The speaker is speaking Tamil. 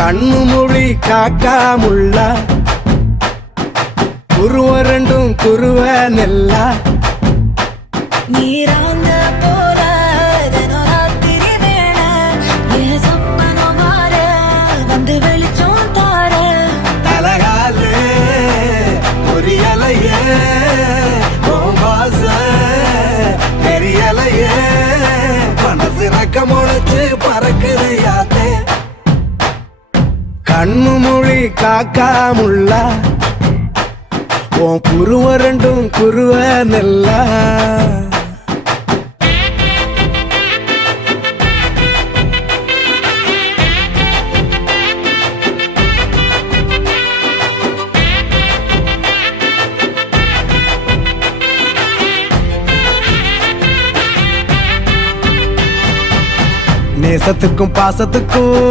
கண்ணு மொழி காக்காமுள்ள குருவ ரெண்டும் குருவ நெல்லா நீராங்க போல ராத்திரி வேண என் சொப்பனம் மாற வந்து வெளிச்சம் தார தலகாலே பொரியலையே வாச பெரியலையே மனசு ரக்க முளைச்சு பறக்குது யாத்தே கண்ணு மொழி காக்காமுள்ள உன் குருவ ரெண்டும் குருவ நெல்லா நேசத்துக்கும் பாசத்துக்கும்